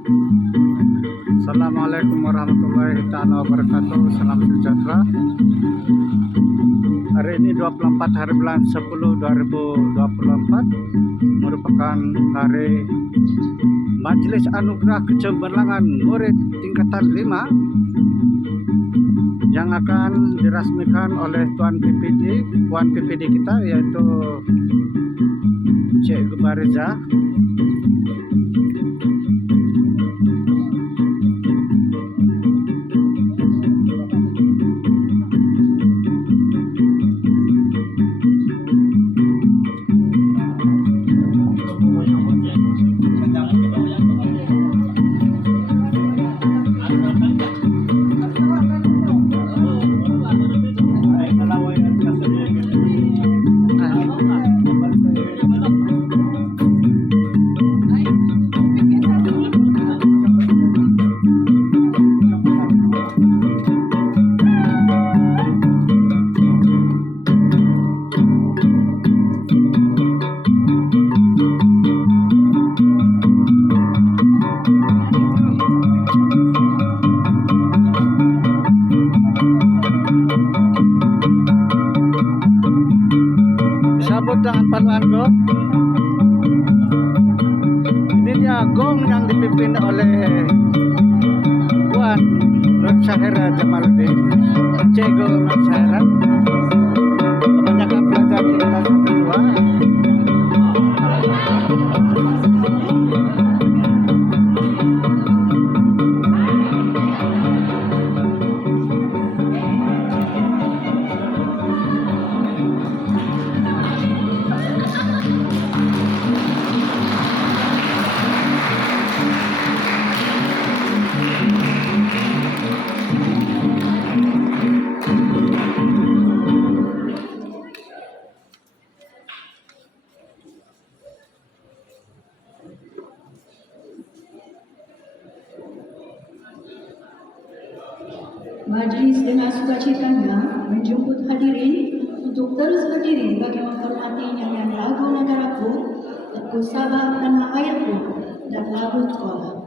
Assalamualaikum warahmatullahi taala wabarakatuh. Salam sejahtera. Hari ini 24 hari bulan 10 2024 merupakan hari Majelis Anugerah Kecemerlangan Murid tingkatan 5 yang akan dirasmikan oleh Puan PPD kita, yaitu Cik Bariza. Sabut dengan panuan gong. Ini dia gong yang dipimpin oleh Puan Nur Syahira Jamaluddin, Cego Nur Syahira, kebanyakan pelajar tingkatan 1 Majelis dengan sukacitanya menjemput hadirin untuk terus berdiri bagi menghormati nyanyian lagu negaraku, lagu Sabah Tanah Airku, dan lagu sekolah.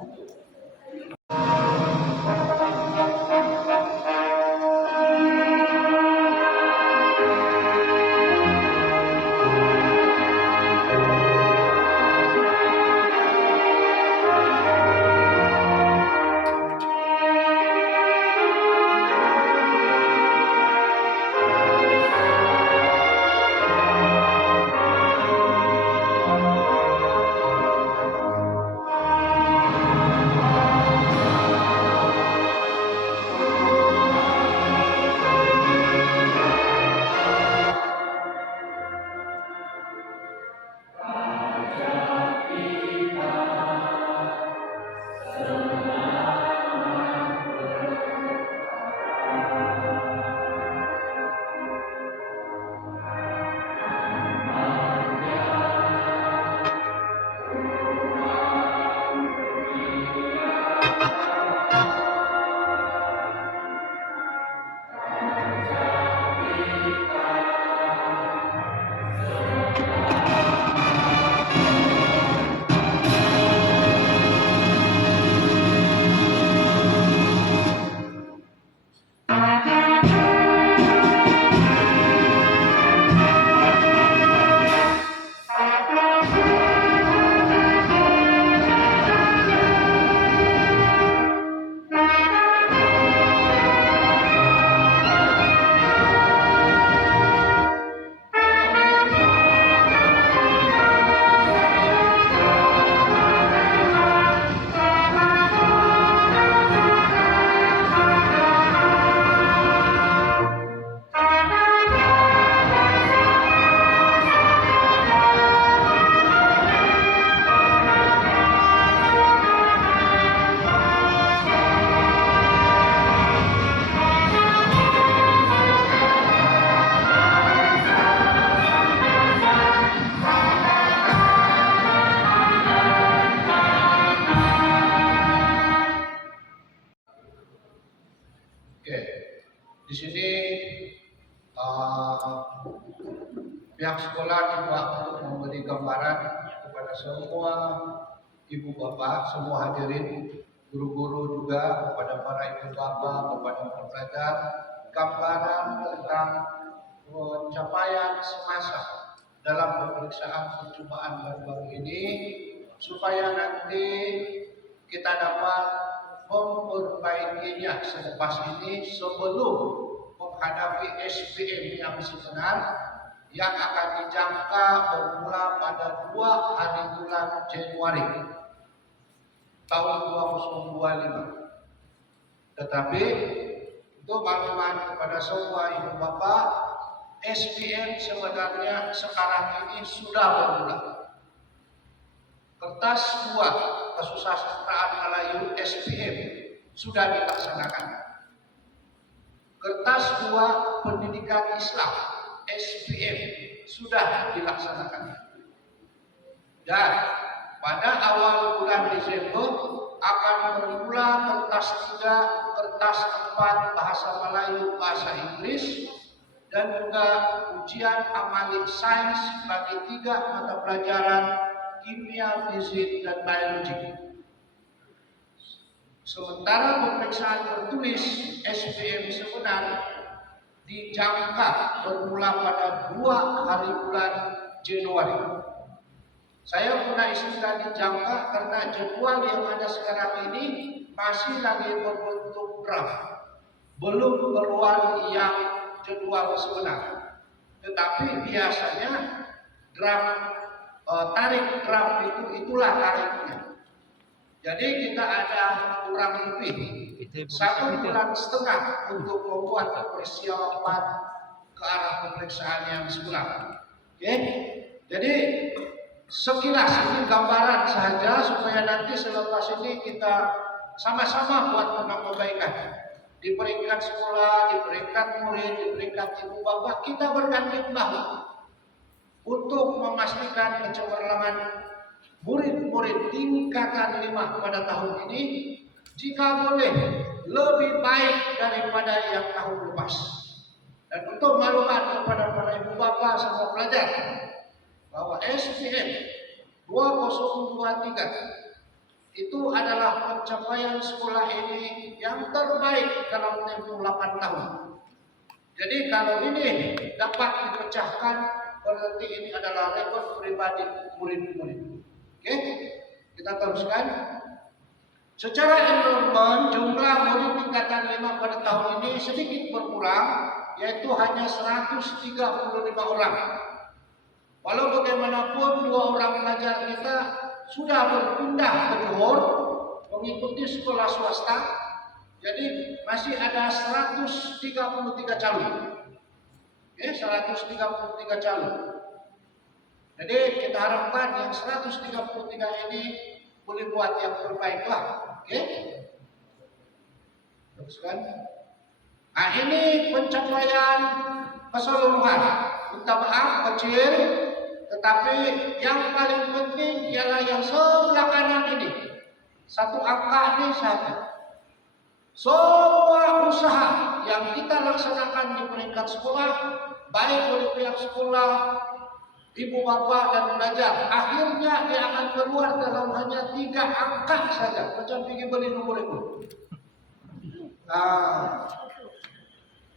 Oke, di sini pihak sekolah coba untuk memberi gambaran kepada semua ibu bapak, semua hadirin, guru-guru juga, kepada para ibu bapak, kepada pelajar, gambaran tentang capaian semasa dalam pemeriksaan percobaan baru-baru ini, supaya nanti kita dapat memperbaikinya selepas ini sebelum menghadapi SPM yang sebenar yang akan dijangka bermula pada 2 hari bulan Januari tahun 2025. Tetapi untuk makluman kepada semua ibu bapak, SPM sebenarnya sekarang ini sudah bermula. Kertas 2 kesusastraan Melayu SPM sudah dilaksanakan. Kertas 2 pendidikan Islam SPM sudah dilaksanakan. Dan pada awal bulan Desember akan bermula kertas 3, kertas 4 bahasa Melayu, bahasa Inggris, dan juga ujian amali sains bagi 3 mata pelajaran kimia, fisik, dan biologi. Sementara pemeriksaan tertulis SPM sebenar dijangka bermula pada 2 hari bulan Januari. Saya guna istilah dijangka karena jadwal yang ada sekarang ini masih lagi berbentuk draft, belum keluar yang jadwal sebenar. Tetapi biasanya tarikh draft itulah tariknya. Jadi kita ada kurang lebih 1,5 bulan untuk membuat persiapan ke arah pemeriksaan yang sebenar. Oke? Jadi sekilas ini gambaran saja supaya nanti selepas ini kita sama-sama buat penambahbaikan. Di peringkat sekolah, di peringkat murid, di peringkat ibu bapak, kita bergandeng bahu untuk memastikan kecemerlangan murid-murid tingkatan 5 pada tahun ini jika boleh lebih baik daripada yang tahun lepas. Dan untuk maklumat kepada para ibu bapak semua pelajar bahwa SPM 2023 itu adalah pencapaian sekolah ini yang terbaik dalam tempoh 8 tahun. Jadi kalau ini dapat dipecahkan, berarti ini adalah rekor pribadi murid-murid. Oke, kita teruskan. Secara enrollment, jumlah murid tingkatan 5 pada tahun ini sedikit berkurang, yaitu hanya 135 orang. Walau bagaimanapun 2 orang pelajar kita sudah berpindah ke Johor mengikuti sekolah swasta, jadi masih ada 133 calon. Oke, 133 calon. Jadi kita harapkan yang 133 ini boleh buat yang terbaik lah. Oke? Teruskan. Nah, ini pencapaian keseluruhan. Minta maaf kecil, tetapi yang paling penting ialah yang sebelah kanan ini. 1 angka ini saja. Semua usaha yang kita laksanakan di peringkat sekolah, baik oleh pihak sekolah, ibu bapak dan pelajar, akhirnya dia akan keluar dalam hanya 3 angka saja. Macam pergi beli nomor itu.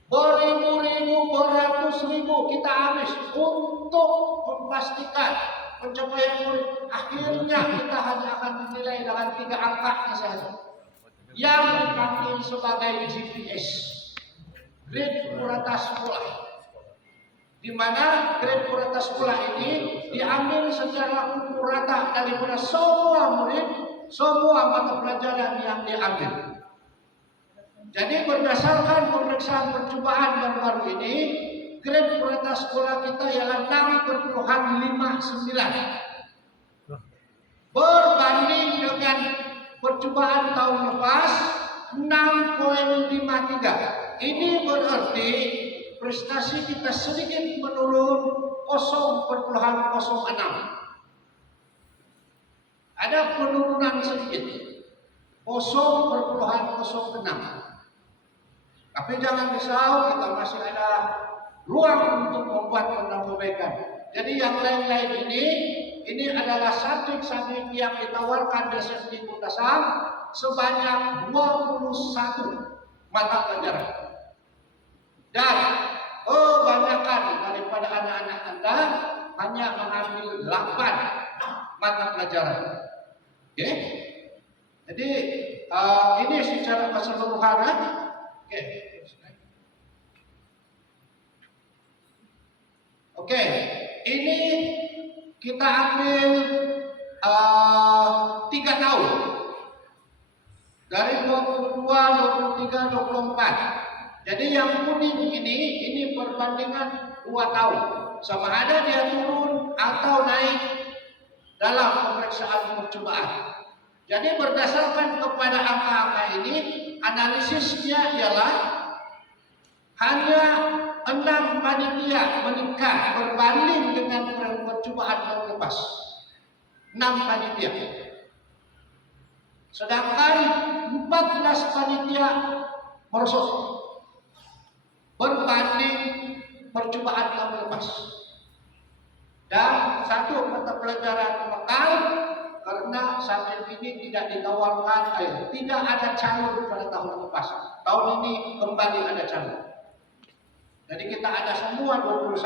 Beribu-ribu, beratus-ribu kita habis untuk memastikan pencapaian murid. Akhirnya kita hanya akan menilai dengan 3 angka saja, yang dipanggil sebagai GPS, grade purata sekolah, di mana grade purata sekolah ini diambil secara pukul rata daripada semua murid, semua mata pelajaran yang diambil. Jadi berdasarkan pemeriksaan percobaan baru-baru ini, grade purata sekolah kita ialah 6,59 berbanding dengan percobaan tahun lepas 6,53. Ini berarti prestasi kita sedikit menurun 0,06. Ada penurunan sedikit 0,06. Tapi jangan risau, kita masih ada ruang untuk membuat penambahbaikan. Jadi yang lain-lain ini ini adalah subjek-subjek yang ditawarkan di SMK Kundasang sebanyak 21 mata pelajaran. Dan kebanyakan daripada anak-anak Anda hanya mengambil 8 mata pelajaran. Oke? Jadi ini secara keseluruhan. Oke. Oke, ini kita ambil 3 tahun dari 22, 23, 24. Jadi yang kuning ini perbandingan 2 tahun. Sama ada dia turun atau naik dalam pemeriksaan percobaan. Jadi berdasarkan kepada angka-angka ini, analisisnya ialah hanya 6 panitia meningkat berbanding dengan percobaan tahun lepas. 6 panitia. Sedangkan 14 panitia merosot berbanding percobaan tahun lepas. Dan 1 mata pelajaran mekar karena subjek ini tidak ditawarkan, tidak ada calon pada tahun lepas. Tahun ini kembali ada calon. Jadi kita ada semua 21.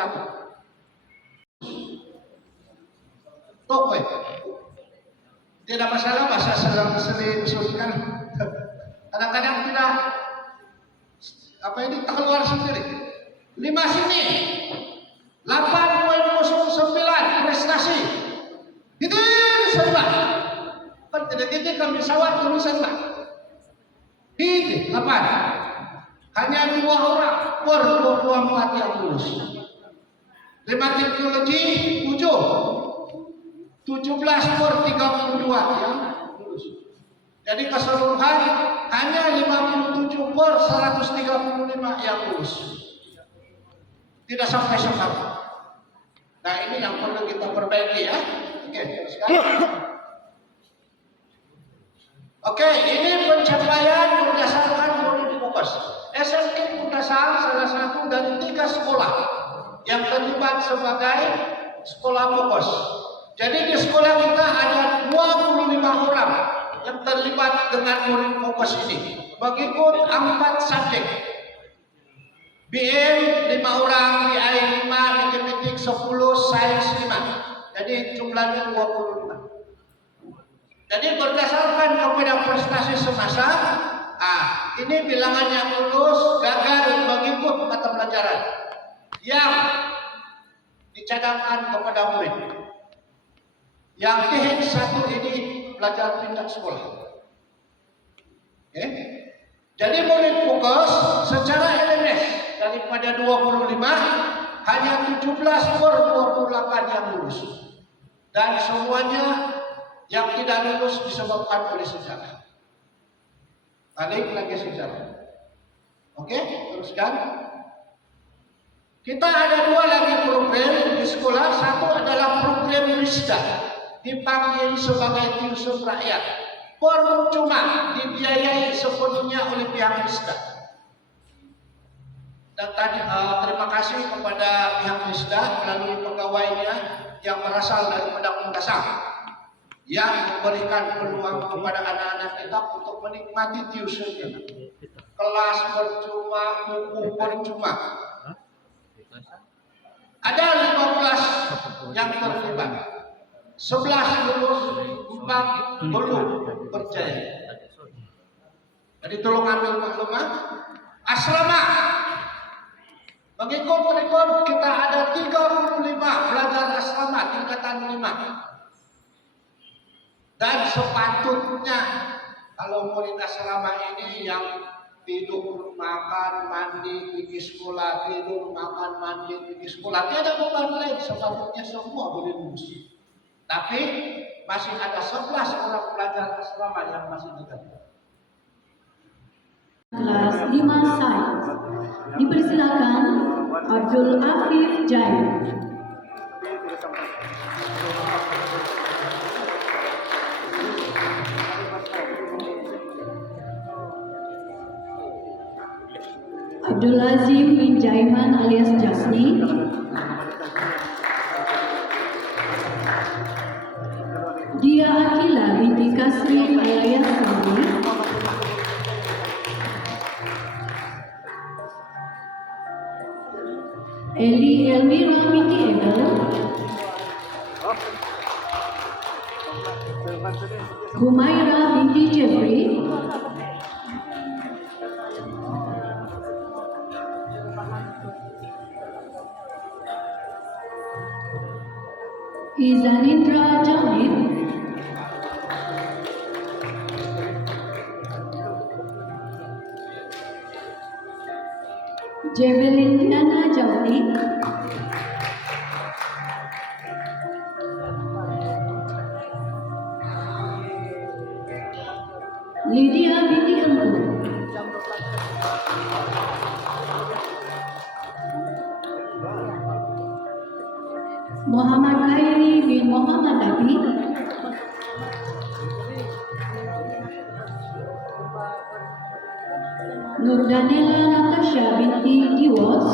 Tok, tidak masalah bahasa sering usulkan. Kadang-kadang tidak keluar sendiri. 5 sini 8,09 prestasi. Itu semua. Kan tidak gitu kami sawat tulisan lah. Itu 8. Hanya 2 orang per 24 yang lulus. 5 teknologi 17 per 32 yang lulus. Jadi keseluruhan hanya 57 per 135 yang lulus. Tidak sampai sekali. Nah ini yang perlu kita perbaiki ya. Oke, teruskan. Oke, ini pencapaian berdasarkan modul fokus. SMK Kundasang salah satu dari 3 sekolah yang terlibat sebagai sekolah fokus. Jadi di sekolah kita ada 25 orang yang terlibat dengan modul fokus ini. Mengikut 4 subjek. BM 5 orang, BI 5, matematik 10, sains 5. Jadi jumlahnya 25. Jadi berdasarkan kepada prestasi semasa, ini bilangan yang lulus, gagal mengikut mata pelajaran yang dicadangkan kepada murid. Yang TH 1 ini pelajaran pindah sekolah. Jadi murid fokus secara LMS daripada 25 hanya 17 per 28 yang lulus. Dan semuanya yang tidak lulus disebabkan oleh sejarah. Balik lagi sejarah. Oke, teruskan. Kita ada 2 lagi program di sekolah. Satu adalah program RISDA, dipanggil sebagai tuition rakyat. Percuma dibiayai sepenuhnya oleh pihak RISDA. Dan tadi terima kasih kepada pihak RISDA melalui pegawainya yang berasal daripada Kundasang yang memberikan peluang kepada anak-anak kita untuk menikmati tuition. Kelas percuma, buku percuma. Ada 15 yang terlibat. 11 lulus, 4 belum berjaya. Jadi tolong ambil maklumat. Asrama. Mengikut rekor kita ada 35 pelajar asrama tingkatan 5. Dan sepatutnya kalau murid asrama ini yang tidur, makan, mandi, pergi sekolah, tidur, makan, mandi, pergi sekolah, tidak beban lain, sepatutnya semua boleh lulus. Tapi masih ada 11 orang pelajar asrama yang masih gagal. Kelas 5 Sains. Dipersilakan Abdul Afif Jaya. Abdul Azim bin Jaiman alias Jasni. Nasrin alias Sandi, Eli Elmira binti Ebel, Humaira binti Jeffrey, Izanindra Jamil, Jebelin Diana Jawti, Lydia binti Empu, Muhammad Khairi bin Muhammad Abi, Nurdanela Natasha binti Diwas,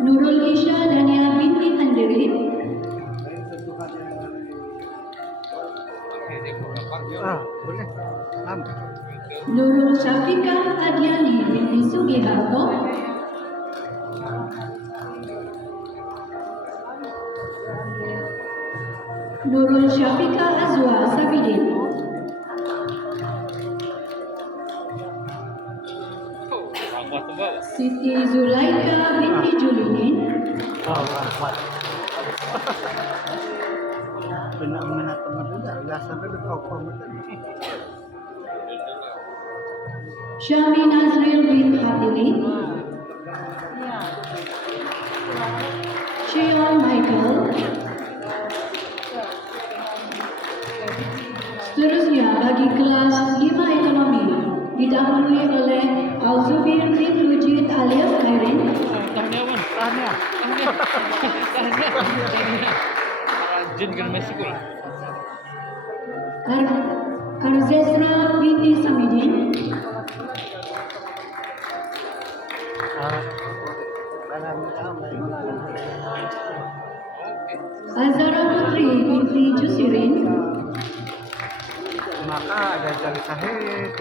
Nurul Isha Dania binti Handiri, Boleh. Nurul Syafika Adiani binti Sugiharto, Nurul Syafika Azwa Sabidin, Siti Zulaika binti Julinin, Rahmat. Benar-benar teman juga. Biasa dulu kau komentar. Syami Nazril bin Hatili, Sheon Michael. Seterusnya bagi kelas 5 ekonomi didahului oleh Al-Zubir bin Rujid alias Khairin, Jin kan Mexico lah. Arzezra binti Samidin, Azara Putri binti Jusirin, Maka ada jali sahih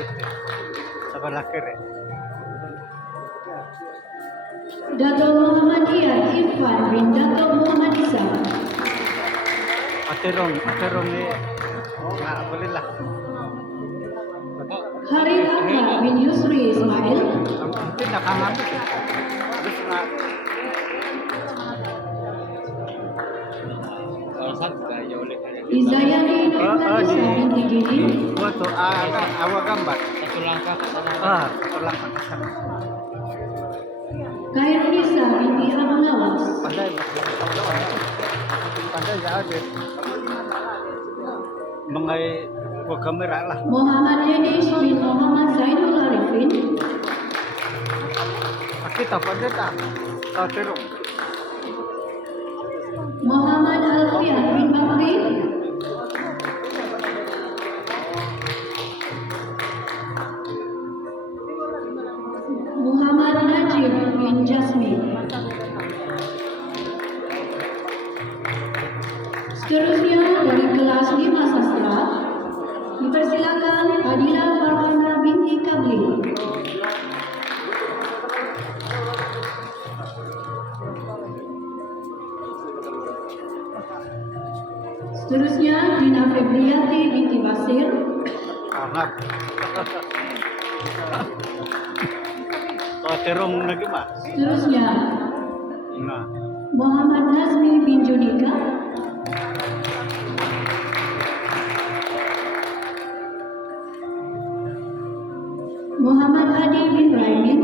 sebelah kiri. Dato Muhammad Iyad Irfan bin Dato Muhammad Isa, Aterong ni nggak boleh lah. Harith Ahmad bin Yusri Ismail, Mungkin nak ngambil. Terus nak Kalau santai ya oleh Izayani Nurmanisa binti Gini, waktu awak gambar. satu langkah ke sana. Orang ke sana. Khairunisa binti Hamnawas, Pandai ya ada. Mengai gua kamera lah. Muhammad Denish bin Muhammad Zainul Arifin, Kita pandai tak? Tahu teruk. Muhammad Alfian bin Bakri, Muhammad Najib bin Jasmine. Seterusnya dari kelas 5 sastra dipersilakan Adila Farhana binti Kabli, seterusnya Dina Febriati binti Basir, Ahmad. Tahu teruk lagi mah. seterusnya Nah. Muhammad Nazmi bin Junika, Muhammad Adi bin Raimin,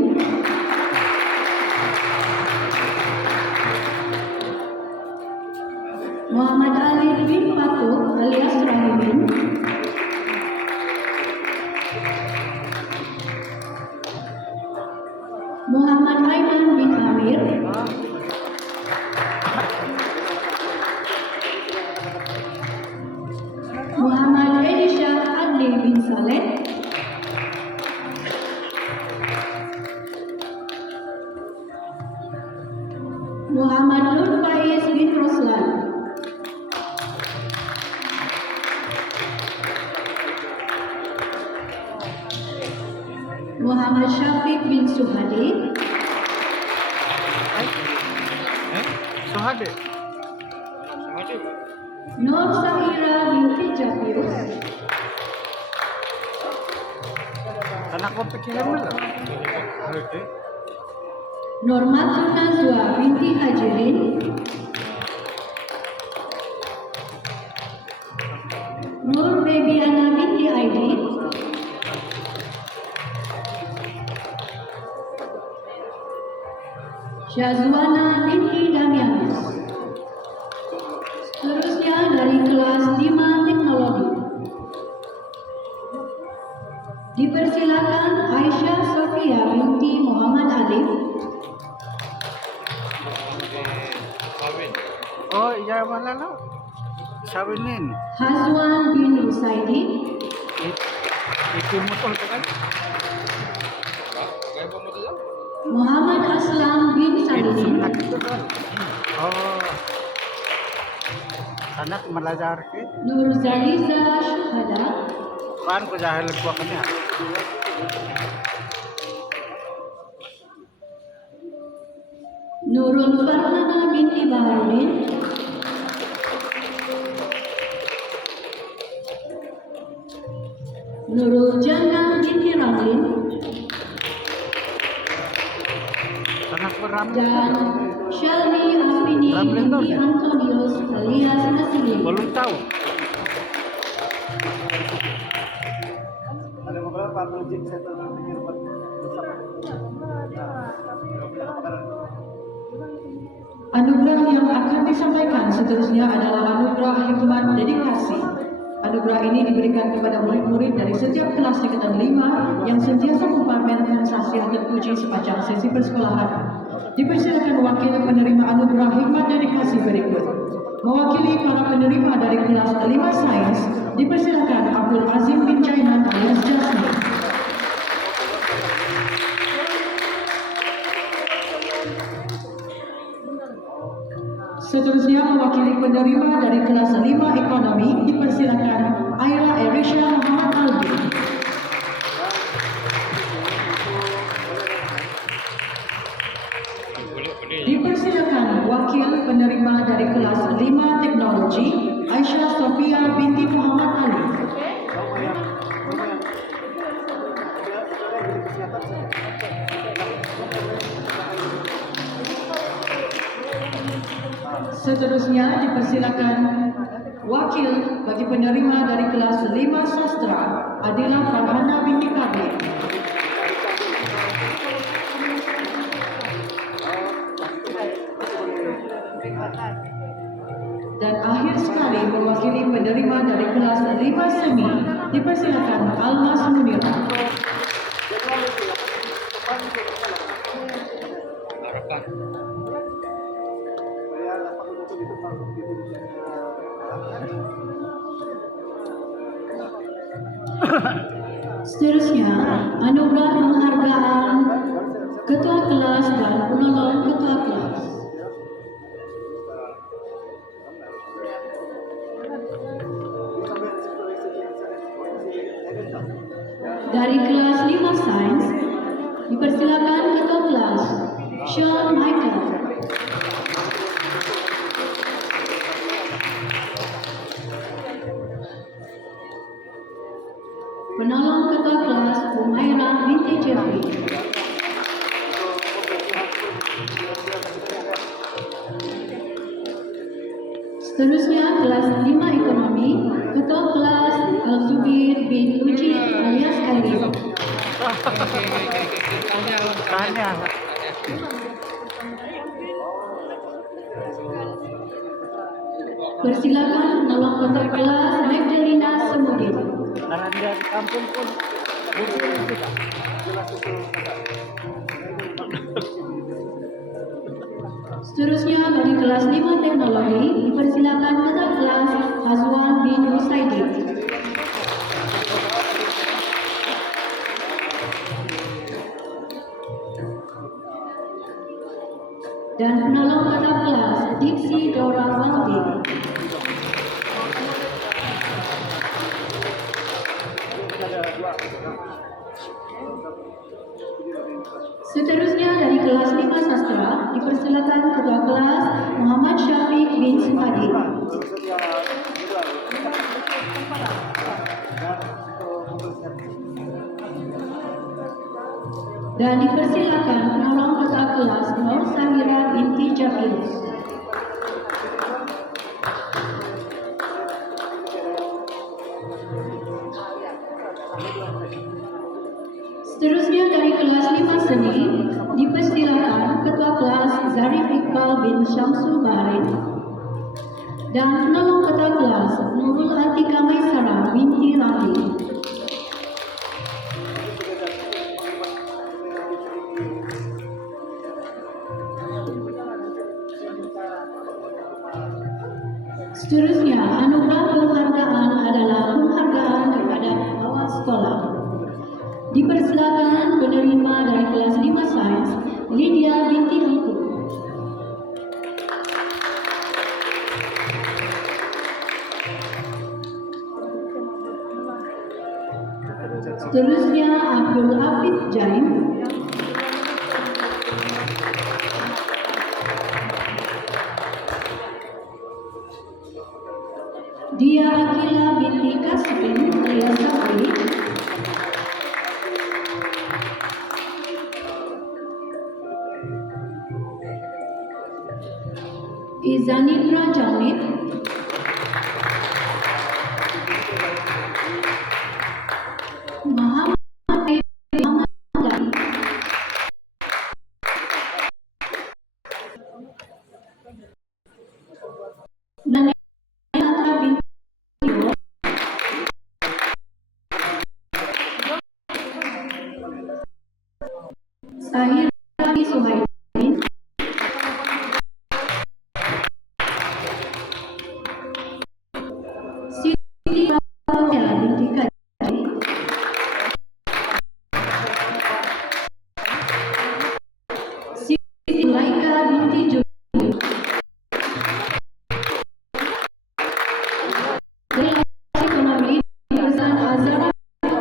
Muhammad Ali bin Fatuk alias Rahimin, Muhammad Aiman bin Amir, Muhammad Elisha Adli bin Saleh, Suhade. Sama juga. Nur Sahira binti Jafius, Anak ko pikiran mo lang. Okay. Normatun Nazwa binti Hajirin, Nur Bebiana binti Aidin, Syazwana binti Damianus. Seterusnya dari kelas 5 teknologi. Dipersilakan Aisyah Sofia binti Muhammad Alif, Kawin. Oh, iya mana lo? Sawinin. Hazwan bin Rusaidi, Itu motor kan? Kaya pa mo ito? Muhammad Aslam bin Salinin, Anak itu kan. Oh. Anak belajar ke? Nur Zaliza Syuhada, Kan ko jahil ko kanya. Nurul Farhana binti Baharudin, Nurul Jannah binti Ramlin, Anak ko ram. dan Shelby Afini binti Antonius alias Nasili. Belum tahu. Anugerah yang akan disampaikan seterusnya adalah anugerah hikmat dedikasi. Anugerah ini diberikan kepada murid-murid dari setiap kelas tingkatan 5 yang sentiasa memamerkan hasil terpuji sepanjang sesi persekolahan. Dipersilakan wakil penerima anugerah hikmat dedikasi berikut. Mewakili para penerima dari kelas 5 sains, dipersilakan Abdul Azim bin Jaiman alias Jasmine. Seterusnya mewakili penerima dari kelas 5 ekonomi, dipersilakan Aira Erisha Muhammad Albi. Dipersilakan wakil penerima dari kelas 5 teknologi, Aisyah Sofia binti Muhammad Ali. Seterusnya dipersilakan wakil bagi penerima dari kelas 5 sastra, Adila Farhana binti Kadir. Dan akhir sekali mewakili penerima dari kelas 5 semi, dipersilakan Almas Munira. Harapan. Seterusnya, anugerah penghargaan ketua kelas dan penolong ketua kelas. Dari kelas 5 sains, dipersilakan ketua kelas Sean Michael. Penolong ketua kelas Umaira binti Jeffrey. Seterusnya kelas 5 ekonomi, ketua kelas Al-Zubir bin Uji alias Kairi. Tanya. Persilakan penolong ketua kelas Magdalena Semudin. Karena dia di kampung pun bukan juga. Seterusnya dari kelas 5 teknologi, dipersilakan ketua kelas Hazwan bin Rusaidi. Dan penolong ketua kelas Diksi Dora Waldi. Seterusnya dari kelas 5 sastra, dipersilakan ketua kelas Muhammad Dan dipersilakan penolong ketua kelas Nur Sahira binti Jabilus. Seterusnya dari kelas 5 seni, dipersilakan ketua kelas Zarif Iqbal bin Syamsul Barin dan penolong ketua kelas Nurul Atika Maisara binti Ramli. Seterusnya, anugerah penghargaan adalah penghargaan kepada pembawa sekolah. Dipersilakan penerima dari kelas 5 sains, Lydia binti Engku. Seterusnya, Abdul Hafid Jaim. Dia Akila binti Kasbin alias Sapri. Izanitra Jamil. Muhammad Dani. Dan Nata binti Sahir binti Suhaibin. Siti Fauzia binti Kaji. Siti Laika binti Juli. Dari ekonomi Hasan Azhar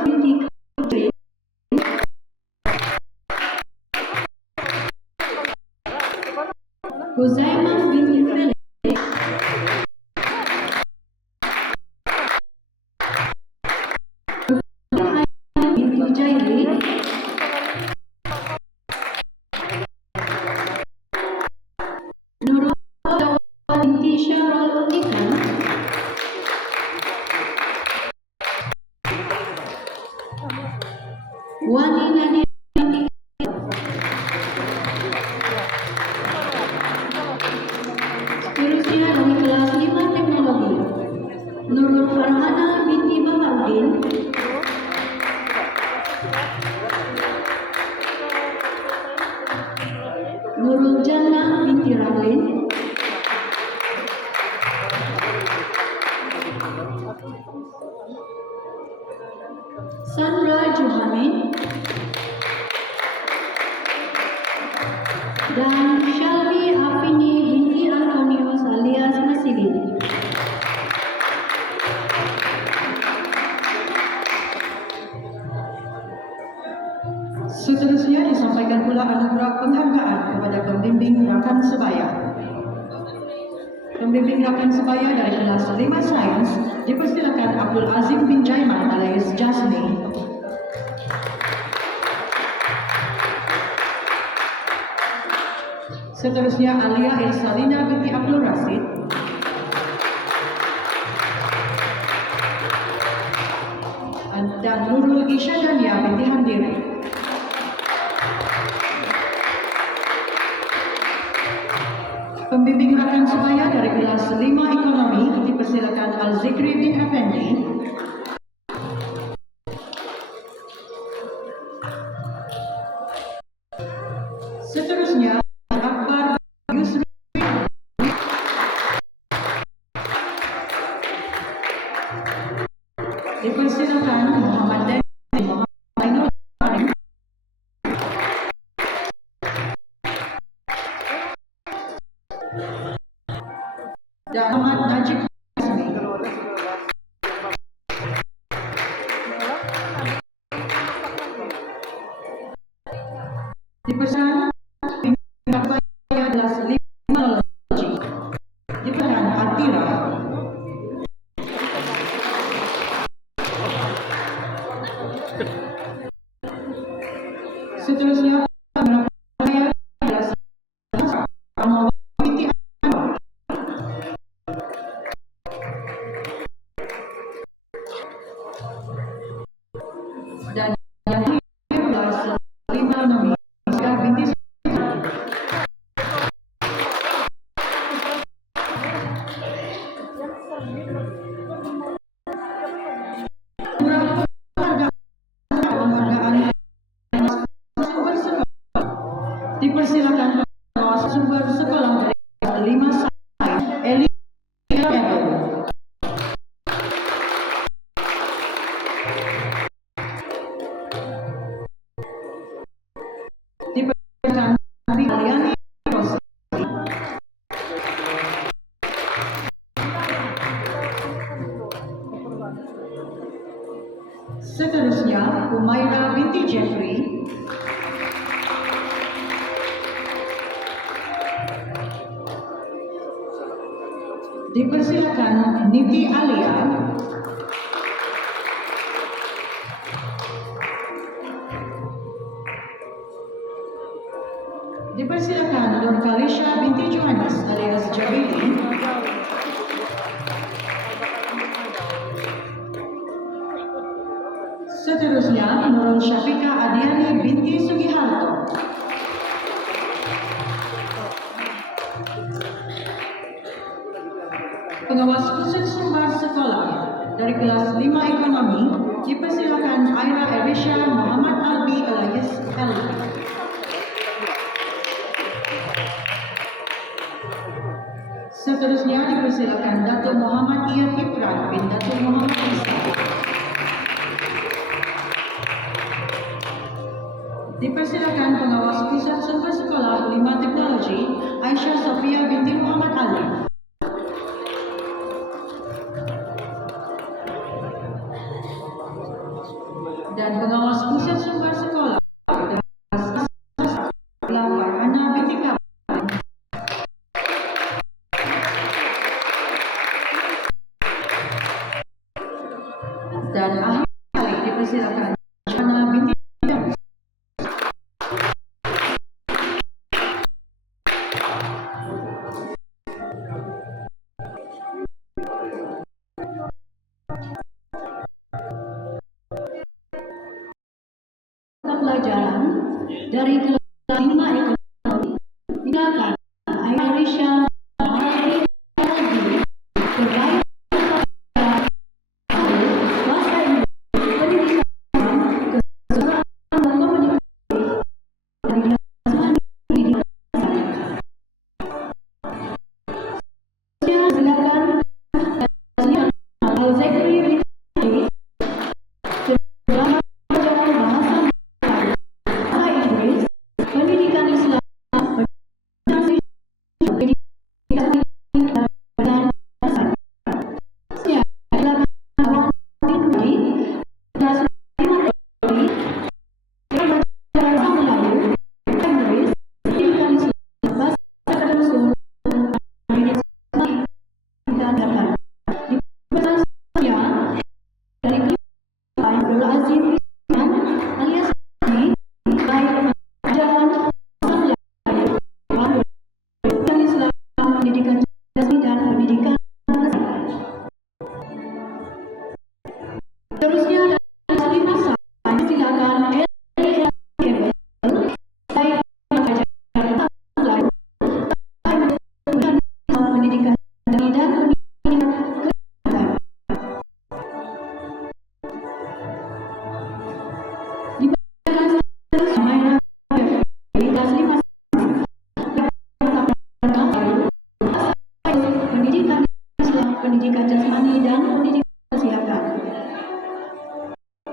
binti Kudri. Huzaimah binti Felix. Binti Jairi. Nurul binti Syarul Ikan. Wani Nadia binti. Seterusnya dari kelas 5 teknologi, Nurul Farhana binti Baharudin. Nurul Jannah binti Ramlin. Sandra Johamin. Dan Shalvi Afini binti Antonius alias Nasilin. Seterusnya disampaikan pula anugerah penghargaan kepada pembimbing rakan sebaya. Pembimbing rakan sebaya dari kelas 5 sains dipersilakan Abdul Azim bin Jaiman alias Jasni. Seterusnya Alia Elsalina binti Abdul Rasid. Dan Nurul Isyadania binti Handiri. Pembimbing rakan sebaya dari kelas 5 ekonomi dipersilakan Al-Zikri bin Effendi. Seterusnya Akbar Yusri. Dipersilakan Muhammad Dan Muhammad Ainul Karim. Dan Ahmad Najib. Dipersilakan Pembaya kelas 5 teknologi diperan Atira. Seterusnya Jeffrey. Dipersilakan Niti Alia. Dipersilakan Nur Kalisha binti Johannes alias Jabili. Seterusnya Nurul Syafika Adiani binti Sugiharto. Pengawas khusus sumber sekolah dari kelas 5 ekonomi dipersilakan Aira Erisha Muhammad Albi alias Elvi. Seterusnya dipersilakan Datuk Muhammad Ian Ibran bin Datuk Muhammad Isa. Dipersilakan pengawas pusat sumber sekolah 5 teknologi Aisyah Sofia binti Muhammad Ali. Dan pengawas pusat sumber sekolah Farhana binti Kab. Dan akhir kali dipersilakan Farhana binti Kab. Pelajaran dari kelas 5 ekonomi silakan Airisha Albi terbaik bahasa Inggris pendidikan keseluruhan dan komunikasi dari kelas pendidikan. Silakan Al-Zakri binti pendidikan Islam, pendidikan dan terusnya dari 5 sains silakan pendidikan dan pendidikan Islam, pendidikan jasmani dan pendidikan kesehatan.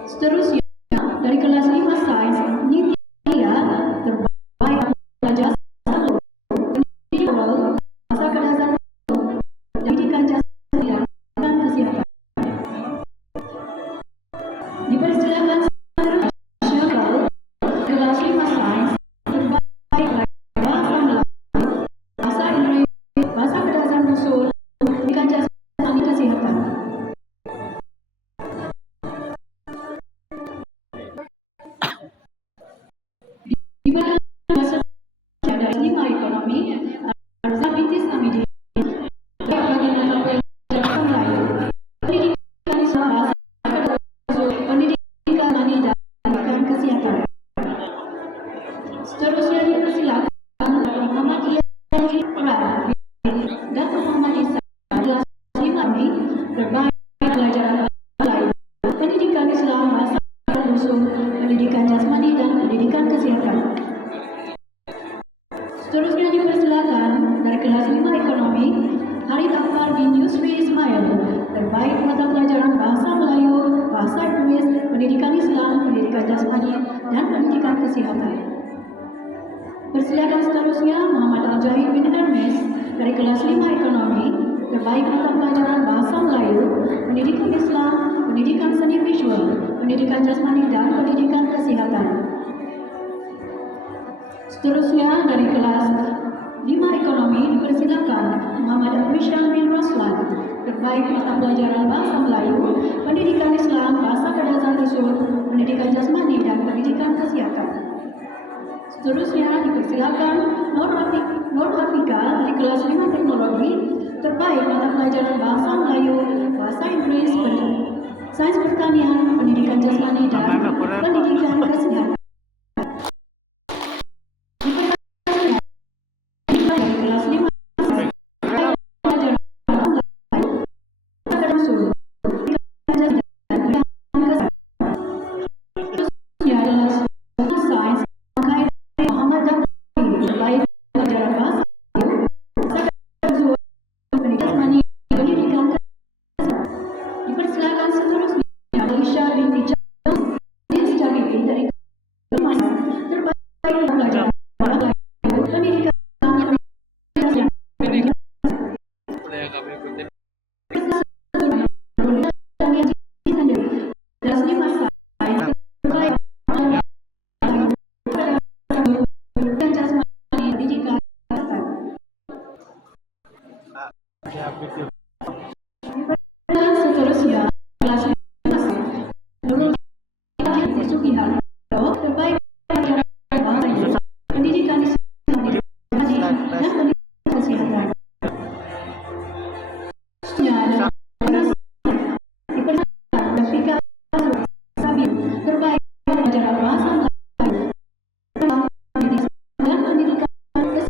Seterusnya dari kelas 5 sains Niti Alia terbaik pelajar pendidikan masa kedasar pendidikan jasmani dan kesehatan. Dipersilakan Syakal kelas 5 sains terbaik bahasa Melayu, bahasa Inggris, bahasa kedasar usul pendidikan jasmani kesehatan. Dipersilakan bahasa dari 5 ekonomi Arza binti Samidi bagi mata pelajaran Melayu, pendidikan Islam, bahasa kedasar usul pendidikan jasmani dan pendidikan kesehatan. Seterusnya dipersilakan Muhammad Ian Ibran dan Muhammad Isa kelas 5 ini terbaik pelajaran Melayu, pendidikan Islam, bahasa usul pendidikan jasmani dan pendidikan kesehatan. Seterusnya dipersilakan dari kelas 5 ekonomi Harith Akbar bin Yusri Ismail terbaik mata pelajaran bahasa Melayu, bahasa Inggris, pendidikan Islam, pendidikan jasmani dan pendidikan kesehatan. Persilakan seterusnya Muhammad Al-Jahid bin Hermes dari kelas 5 ekonomi terbaik mata pelajaran bahasa Melayu, pendidikan Islam, pendidikan seni visual, pendidikan jasmani dan pendidikan kesehatan. Seterusnya dari kelas 5 ekonomi dipersilakan Muhammad Afrishan bin Roslan, terbaik mata pelajaran bahasa Melayu, pendidikan Islam, bahasa Kadazan Rasul, pendidikan jasmani dan pendidikan kesehatan. Seterusnya dipersilakan Nur Hafika dari kelas 5 teknologi, terbaik mata pelajaran bahasa Melayu, bahasa Inggris, sains pertanian, pendidikan jasmani dan pendidikan kesehatan. Dari kelas 5 pelajaran bahasa Melayu, bahasa Rasul, pendidikan jasmani dan kesehatan. Seterusnya adalah sains Muhammad Dafri, terbaik pelajaran bahasa Melayu, bahasa Rasul, pendidikan jasmani, pendidikan kesehatan. Dipersilakan seterusnya Alicia binti James Jabiri dari kelas 5 terbaik pelajaran bahasa Melayu, pendidikan kesehatan. Ada yang kami ikuti. Kelas 5 sains terbaik pendidikan jasmani, pendidikan kesehatan. Dan seterusnya kelas 5 Nurul Hadi Sugiharto, terbaik pelajaran bahasa Inggris, pendidikan Islam, dan pendidikan kesehatan. Seterusnya adalah kelas dipersilakan Rafika Sabir, terbaik pelajaran bahasa Melayu, pendidikan dan pendidikan kesehatan.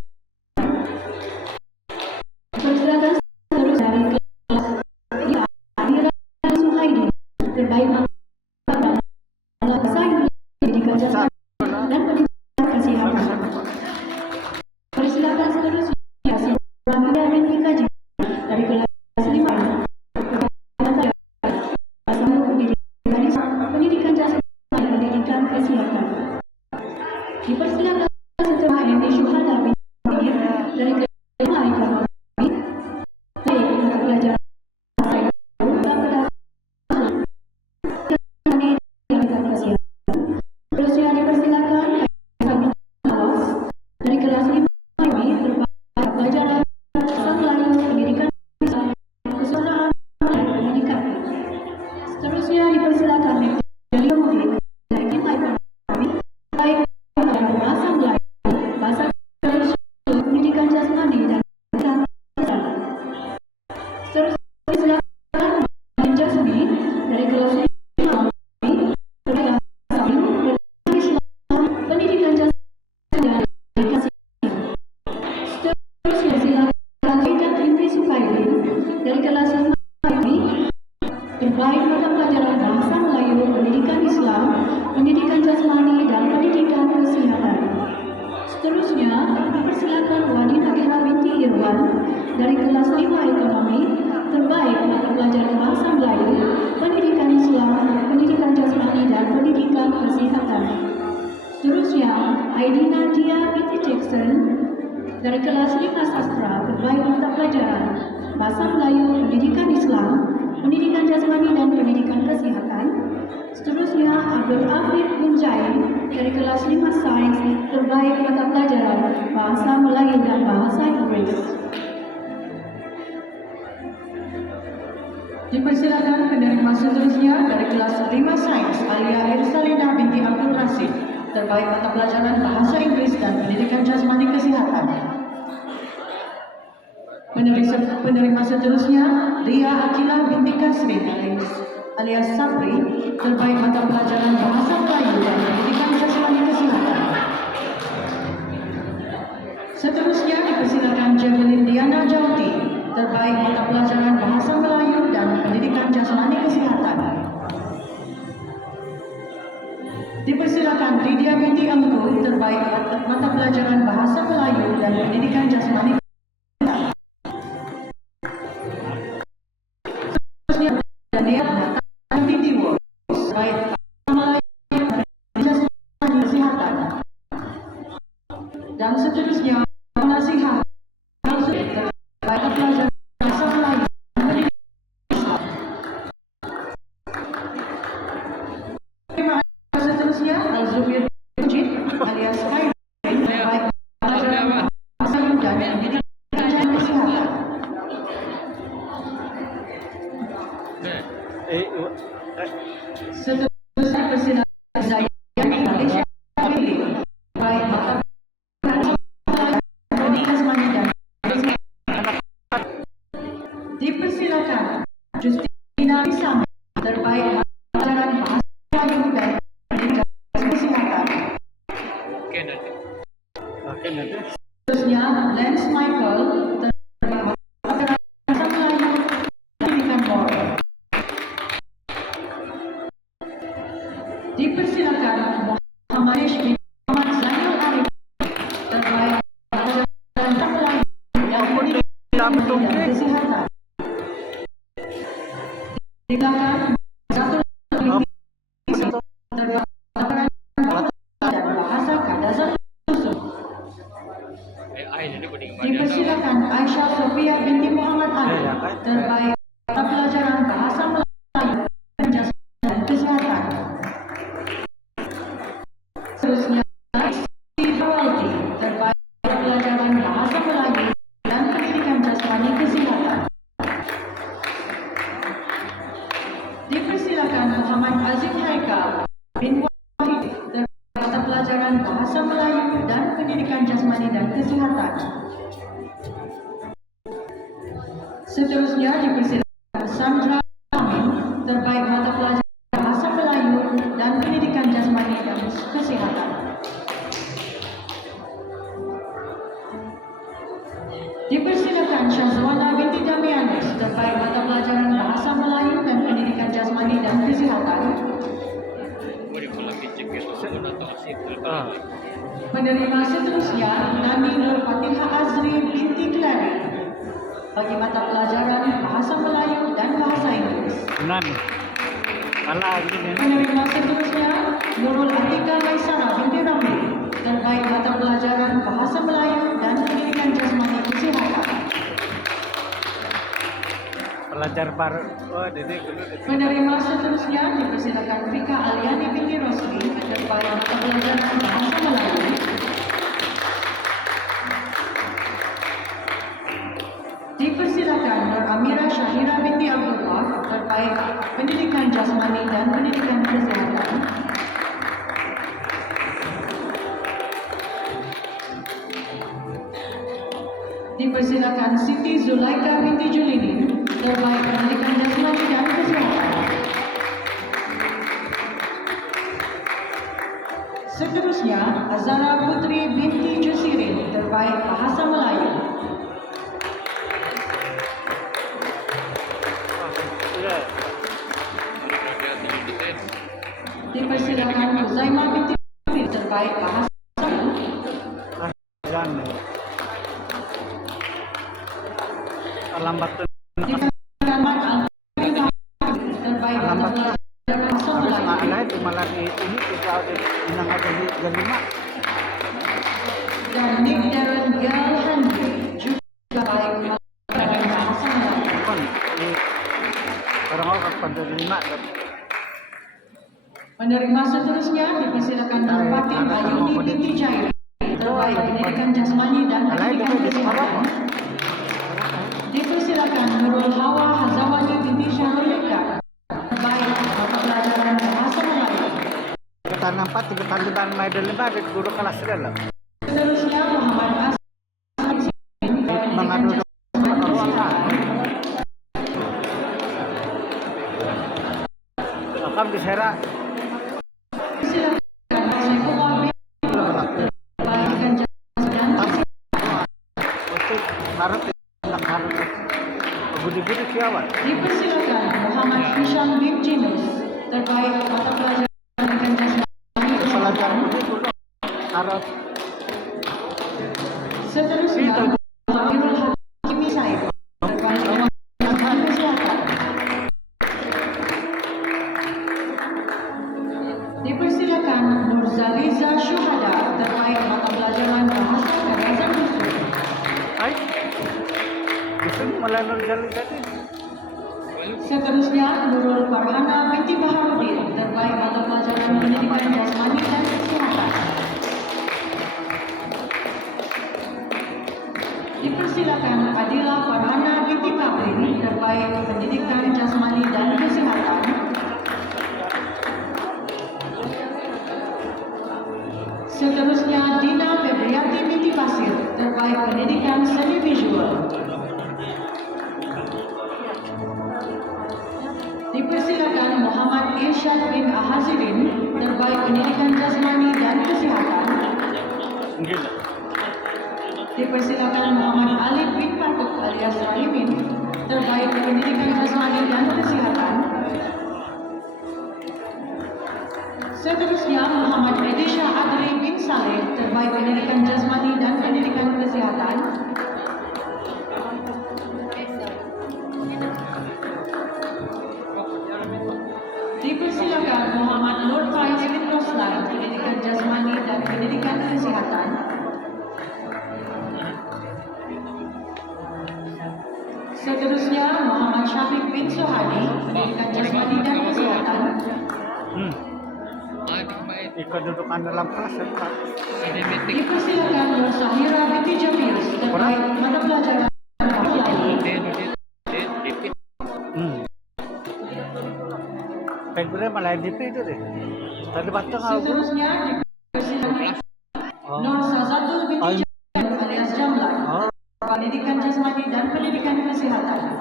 Dipersilakan seterusnya dari kelas 3 Adira Suhaidi, terbaik bahasa Inggris, pendidikan jasmani dan pendidikan kesehatan. Persilakan seterusnya Sylvia binti Kaji dari kelas 5 terbaik bahasa Melayu, pendidikan Islam, pendidikan jasmani dan pendidikan kesehatan. Dipersilakan seterusnya Emi Syuhada binti Amir dari kelas 5 ekonomi, baik mata pelajaran bahasa Melayu, bahasa jasmani dan pendidikan kesehatan. Seterusnya dipersilakan Kak Awas dari kelas 5 ekonomi, terbaik pelajaran bahasa Melayu, pendidikan Islam, kesusahan dan pendidikan. Seterusnya dipersilakan Megali Mudin dari 5 ekonomi, baik pelajaran bahasa Melayu, bahasa Inggris, pendidikan jasmani dan pendidikan kesehatan. Seterusnya dipersilakan Muhammad Jasmi dari kelas 5 ekonomi, terbaik bahasa Melayu, pendidikan Islam, pendidikan jasmani dan pendidikan kesehatan. Seterusnya silakan Ida binti Sukaidin dari kelas 5 ekonomi, terbaik mata pelajaran bahasa Melayu, pendidikan Islam, pendidikan jasmani dan pendidikan kesehatan. Seterusnya dipersilakan Wadi Nabila binti Irwan dari kelas 5 ekonomi, terbaik mata pelajaran bahasa Melayu, pendidikan Islam, pendidikan jasmani dan pendidikan kesehatan. Seterusnya Aidina Dia binti Jackson dari kelas 5 sastra, terbaik mata pelajaran bahasa Melayu, pendidikan Islam, pendidikan jasmani dan pendidikan kesehatan. Seterusnya Abdul Afif bin Jain dari kelas 5 sains, terbaik mata pelajaran bahasa Melayu dan bahasa Inggris. Dipersilakan penerima seterusnya dari kelas 5 sains Alia Irsalina binti Abdul Rasid, terbaik mata pelajaran bahasa Inggris dan pendidikan jasmani kesehatan. Penerima seterusnya Ria Akila binti Kasrin alias Sapri, terbaik mata pelajaran bahasa Melayu dan pendidikan jasmani kesehatan. Seterusnya dipersilakan Javelin Diana Jauti, terbaik mata pelajaran bahasa Melayu dan pendidikan jasmani kesehatan. Dipersilakan Lydia binti Angku, terbaik mata pelajaran bahasa Melayu dan pendidikan jasmani kesehatan. Seterusnya Dania binti Tiwo, terbaik bahasa Melayu dan pendidikan jasmani kesehatan. Dan seterusnya Nasihat terbaik mata pelajaran bahasa Melayu dan pendidikan Islam. Seterusnya Al-Zubir Mujid alias Khairi, terbaik eh, Seterusnya persilakan Zayani Malaysia Pilih. Baik, maka Asmani dan dipersilakan Justina Isam terbaik pelajaran bahasa Melayu dan kesehatan. Oke nanti. oke nanti. Seterusnya Lance Michael terbaik pelajaran bahasa Melayu dan pendidikan moral. Dipersilakan Muhammad bin Muhammad Zainul Arif terbaik pelajaran bahasa Melayu dan pendidikan dan kesehatan. Di belakang satu terbaik pelajaran dan bahasa Kadazan Yusuf. Jadi pening Dipersilakan Aisyah Sofia binti Muhammad Ali terbaik pelajaran bahasa Melayu dan jasa dan kesehatan. Seterusnya Siti Hawalti terbaik pelajaran bahasa Melayu dan pendidikan jasmani kesehatan. Dipersilakan Muhammad Aziz Haikal bin Wahid terbaik pelajaran bahasa Melayu dan pendidikan jasmani dan kesehatan. Seterusnya dipersilakan Sandra Amin terbaik mata pelajaran bahasa Melayu dan pendidikan jasmani dan kesehatan. Dipersilakan Syazwana binti Damianus terbaik mata pelajaran bahasa Melayu dan pendidikan jasmani dan kesehatan. Boleh pula kecek itu atau asyik. Penerima seterusnya Nani Nur Fatihah Azri binti Clary bagi mata pelajaran bahasa Melayu dan bahasa Inggris. Nan. Alah gini. Penerima seterusnya Nurul Atika Maisara binti Ramli terbaik mata pelajaran bahasa Melayu dan pendidikan jasmani kesehatan. Pelajar baru. Oh, Dede dulu. Penerima seterusnya dipersilakan Vika Aliani binti Rosli terbaik mata pelajaran bahasa Melayu. Dipersilakan Nur Amira Syahira binti Abdullah terbaik pendidikan jasmani dan pendidikan kesehatan. Dipersilakan Siti Zulaika binti Julini terbaik pendidikan jasmani dan kesehatan. Seterusnya Azara Putri binti Jusirin terbaik bahasa Melayu. Dipersilakan Huzaimah binti terbaik bahasa Melayu. Jangan. Lambat tuh. Dipersilakan Mat Al terbaik mata pelajaran bahasa Melayu. Malah itu malah ini kita menang ada di Galima. Dan Nick Darren Gal Henry juga baik pelajaran bahasa Melayu. Kan ini orang orang pada 5. Penerima seterusnya dipersilakan Nur Fatim Ayuni binti Jairi terbaik pendidikan jasmani dan pendidikan kesehatan. Dipersilakan Nurul Hawa Hazawani binti Syahrul Lekar terbaik mata pelajaran bahasa Melayu. Kita nampak tiga tanjutan medal lima dari guru kelas dalam. Seterusnya Muhammad Asad Mengadu Akam diserak. Silakan Saifullah bin pendidikan jasmani dan kesehatan. Untuk harap tidak harus budi-budi siapa? Dipersilakan Muhammad Hisham bin Jinus terbaik mata pelajaran pendidikan jasmani dan Pelajar kesehatan. budi dulu harap Seterusnya Amirul Hakimi Said terbaik pendidikan kesehatan. Dipersilakan Nurzaliza Syuhada terbaik mata pelajaran bahasa Kadazan Yusuf. Hai. Itu malah jalan tadi. Seterusnya Nurul Farhana binti Baharudin terbaik mata pelajaran pendidikan jasmani dan kesehatan. Dipersilakan Adila Farhana binti Kabrin terbaik pendidikan jasmani dan kesehatan. Nasir, terbaik pendidikan seni visual. Dipersilakan Muhammad Irsyad bin Ahazidin, terbaik pendidikan jasmani dan kesihatan. Dipersilakan Muhammad Alif bin Fatuk alias Rahimin, terbaik pendidikan jasmani dan kesihatan. Seterusnya Muhammad Edisha Adri bin Saleh, terbaik pendidikan jasmani dan pendidikan kesehatan. Dipersilakan Muhammad Nur Faiz bin Roslan, pendidikan jasmani dan pendidikan kesehatan. Seterusnya Muhammad Syafiq bin Sohadi, pendidikan jasmani dan kesehatan. Kedudukan dalam kelas ya, Pak. Dipersilakan Nur Sahira binti Jafius, terbaik mata pelajaran lain. Pengguna malah DP itu deh. Tadi batang aku. Seterusnya dipersilakan Nur Sazatul binti Jafius alias Jamla, pendidikan jasmani dan pendidikan kesehatan.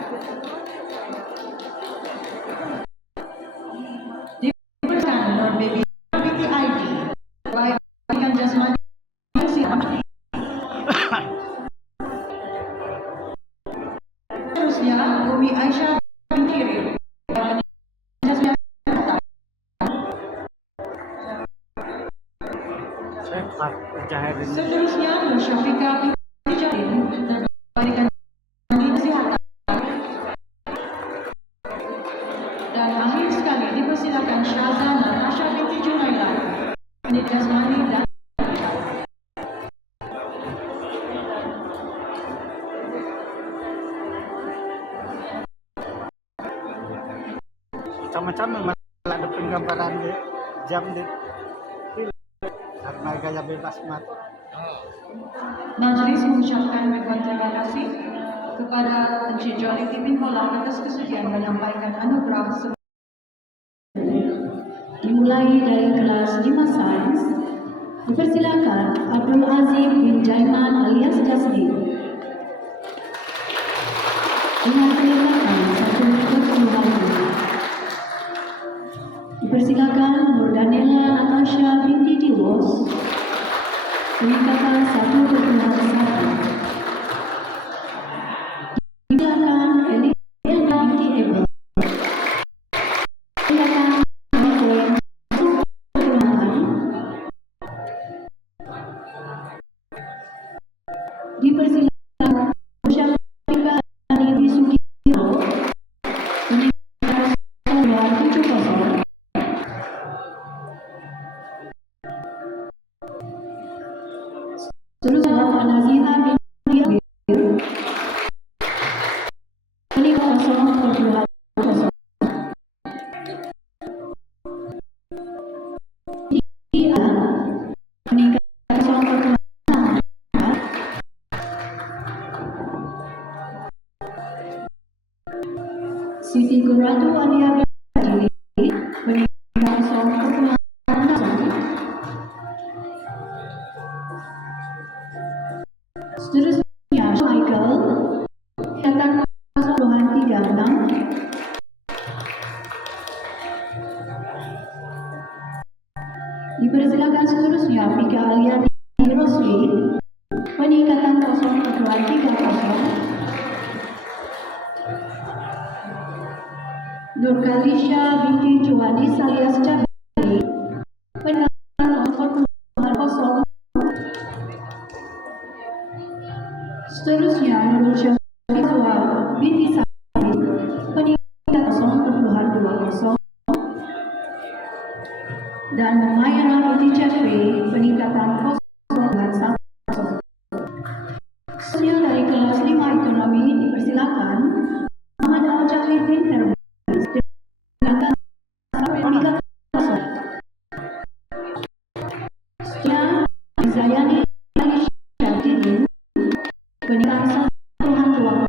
Dipersilakan Nur Baby binti Aidi, terbaik pendidikan jasmani dan kesehatan. Seterusnya Umi Aisyah binti Rin, seterusnya Nur Syafika binti Jatin, terbaik pendidikan kesehatan. Dan akhir sekali dipersilakan Syaza Natasha binti Junaila, pendidikan jasmani dan Sama-sama malah ada penggambaran di jam di karena gaya bebas mat. Majelis mengucapkan ribuan terima kasih kepada Encik Jolly bin Holland atas kesudian menyampaikan anugerah. Dimulai dari kelas 5 Sains. Dipersilakan Abdul Azim bin Jaiman alias Jasdi. Dengan peningkatan 1 Dipersilakan Nur Daniela Natasha binti Diwos, peningkatan 1,1. Dipersilakan Elina binti Ebro, peningkatan 1,8. Dipersilakan Syafika Ani Sugiro, peningkatan 1,7. Seterusnya Naziha bin Diabir, peningkatan 0,0. Dia peningkatan 0,6. Siti Guratu Alia Bidili, peningkatan 0,6. Seterusnya Michael, peningkatan 0,36. Dipersilakan seterusnya Fika Aliani Rosli, peningkatan 0,30. Nur Kalisha binti Juwadi alias Jabiri, peningkatan 0,0. Seterusnya Nurul Syafizwa binti Sari, peningkatan 0,20. Dan Mumaira binti Jafri, peningkatan 0,1. Seterusnya dari kelas 5 ekonomi dipersilakan Muhammad Al-Jahid bin Herbis, peningkatan 0,1. Seterusnya Zayani Syafidin, peningkatan 1,2.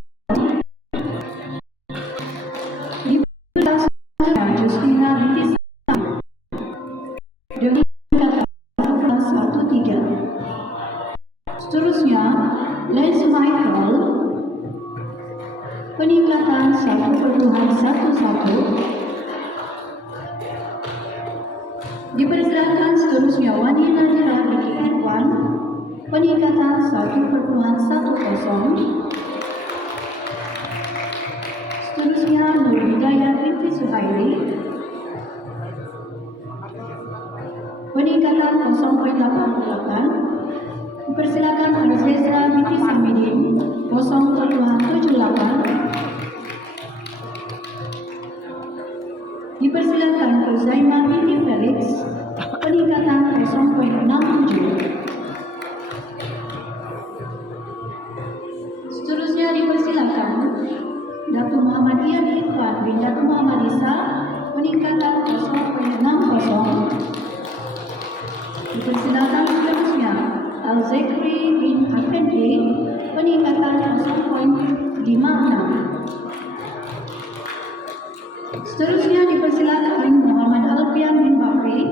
Dipersilakan Justina binti Sari, peningkatan 1,13. seterusnya Wani Nadira Diki Irwan, peningkatan 1,10. Seterusnya Nur Hidayat binti Suhaili, peningkatan 0,88. Dipersilakan Arzezra binti Samidin 0,78. Dipersilakan Uzaima binti Felix, peningkatan 0,67. Seterusnya dipersilakan Datuk Muhammad Ian Irfan bin Datuk Muhammad Isa, peningkatan 0,60. Dipersilakan seterusnya Al-Zakri bin Afendi, peningkatan 0,56. Seterusnya dipersilakan Muhammad Alfian bin Bakri,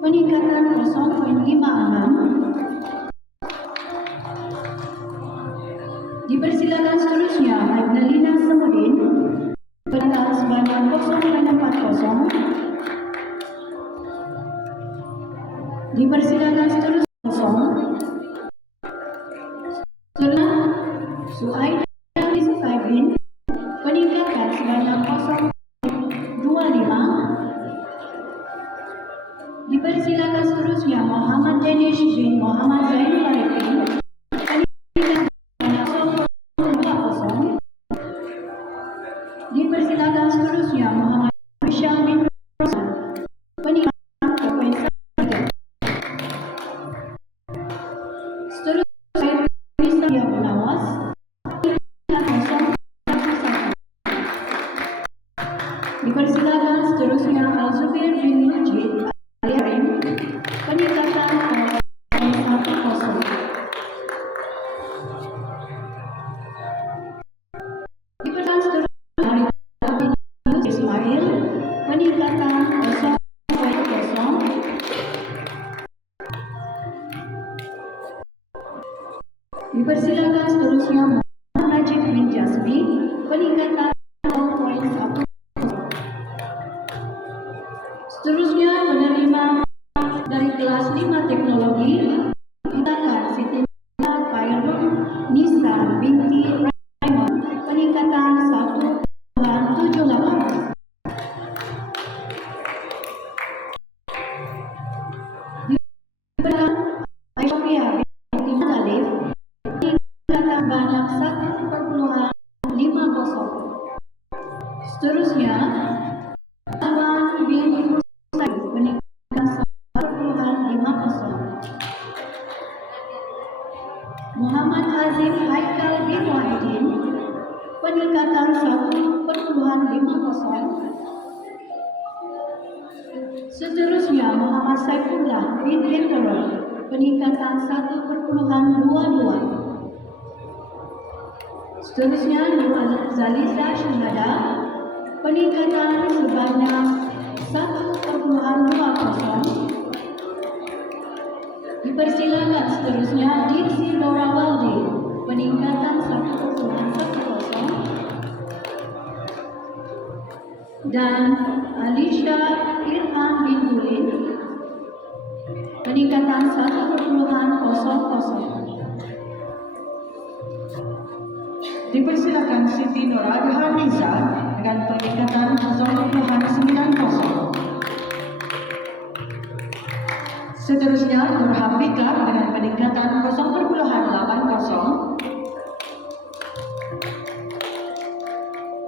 peningkatan 0,56. Dipersilakan seterusnya Magdalena Semudin, peningkatan sebanyak 0,40. Dipersilakan seterusnya setelah Suaida bin Sufaibin, peningkatan sebanyak 0,25. Dipersilakan seterusnya Muhammad Danish bin Muhammad Zainul Arifin, peningkatan sebanyak 0,20. Dipersilakan seterusnya Muhammad Hisham bin Rosan, peningkatan 0,1. Seterusnya Islamiyah Munawas, peningkatan 0,1. Dipersilakan seterusnya Al-Zubir bin Mujid Al-Yarim, peningkatan 0,10. Dipersilakan seterusnya Arifin bin Yusuf Ismail, peningkatan 0,0. Dipersilakan seterusnya Muhammad Najib bin Jasmi, peningkatan 0,1. Seterusnya penerima dari kelas 5 teknologi, peningkatan Siti Khairul Nisa binti Raymond, peningkatan 1,78. Dipersilakan Aisyah binti Mutalib, peningkatan banyak 1,50. Seterusnya Alwan bin Husain, peningkatan 1,50. Muhammad Hazim Haikal bin Wahidin, peningkatan 1,50. Seterusnya Muhammad Saifullah bin Hendro, peningkatan 1,22. Seterusnya Nur Zaliza Syuhada, peningkatan sebanyak 1,20. Dipersilakan seterusnya Dipsi Laura Waldi, peningkatan 1,10. Dan Alisha Irhan bin Hulin, peningkatan 1,00. Dipersilakan Siti Noradha Niza dengan peningkatan 0,90. Seterusnya Nur Hafika dengan peningkatan 0,80.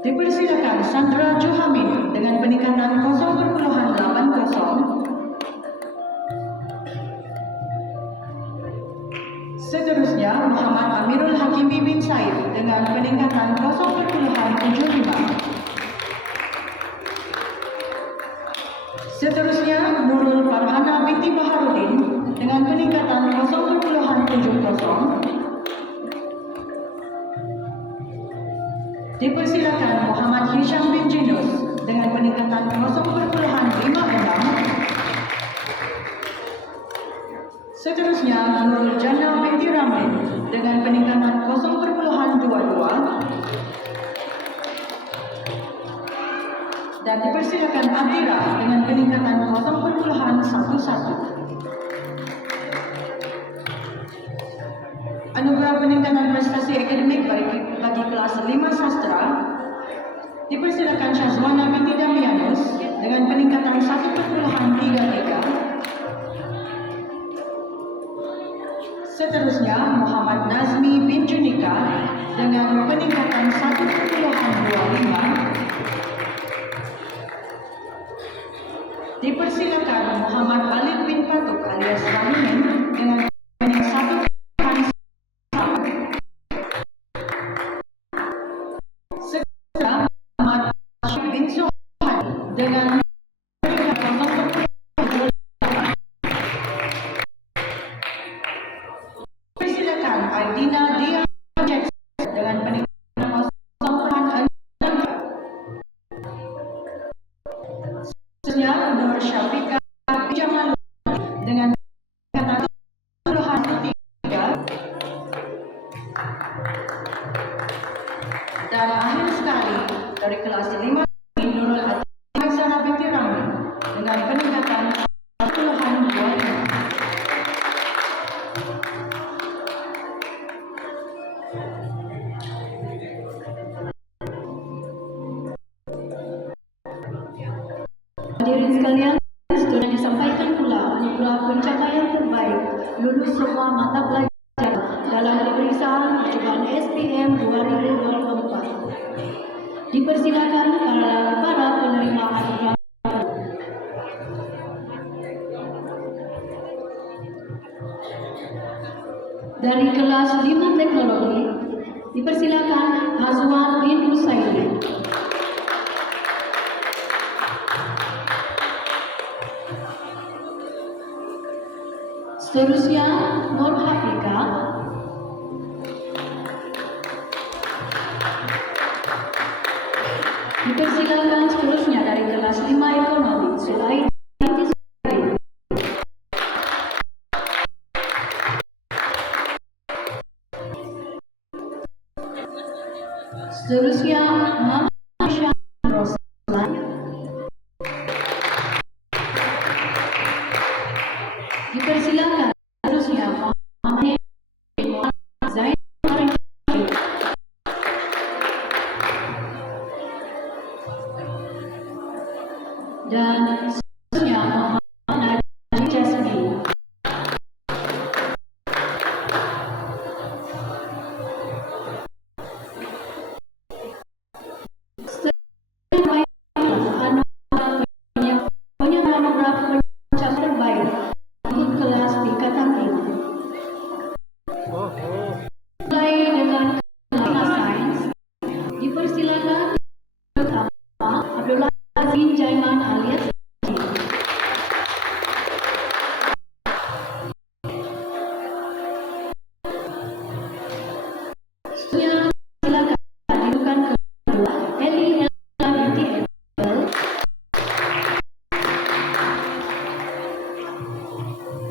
Dipersilakan Sandra Johamin dengan peningkatan 0,80. Seterusnya Muhammad Amirul Hakimi bin Said dengan peningkatan 0,75. Seterusnya Nurul Farhana binti Baharudin dengan peningkatan 0,70. Dipersilakan Muhammad Hisham bin Jinus dengan peningkatan 0,56. Seterusnya Nurul Jannah binti Ramli dengan peningkatan 0,22. Dan dipersilakan Atira dengan peningkatan 0,11. anugerah peningkatan prestasi akademik bagi kelas 5 sastra, dipersilakan Syazwana binti Damianus dengan peningkatan 1,33. Seterusnya Muhammad Nazmi bin Junika dengan peningkatan 1,25. Dipersilakan Muhammad Khalid bin Patuk alias Rahimin dengan peningkatan 1,1. Seterusnya Muhammad Syed bin Sohan dengan peningkatan 0,8. Persilakan Aidina Dia Jackson dengan peningkatan 0,6. Seterusnya Nur Syafika Jamal dengan peningkatan 0,3. Dan akhir sekali dari kelas 5 Nurul Atik Sarah binti Ramli dengan peningkatan 1,25. Hadirin sekalian, setelah disampaikan pula anugerah pencapaian terbaik lulus semua mata pelajaran dalam pemeriksaan percobaan SPM 2024. Dipersilakan para penerima anugerah. Dari kelas 5 teknologi, dipersilakan Azwan bin Husaini. Seterusnya Nur Hafika. Dipersilakan seterusnya dari kelas 5 ekonomi Sulaid binti Sulaid. Seterusnya Muhammad Syah Roslan. Dipersilakan seterusnya Muhammad Zain dan seterusnya Muhammad Najib Jasmine.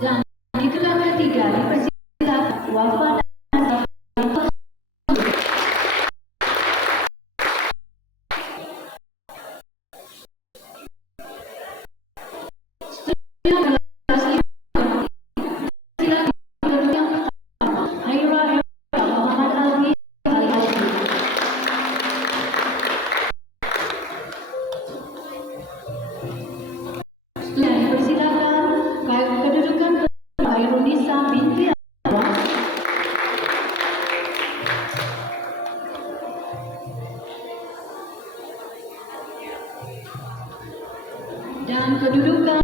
Dan di kelas ketiga dipersilakan Wafa dan dan kedudukan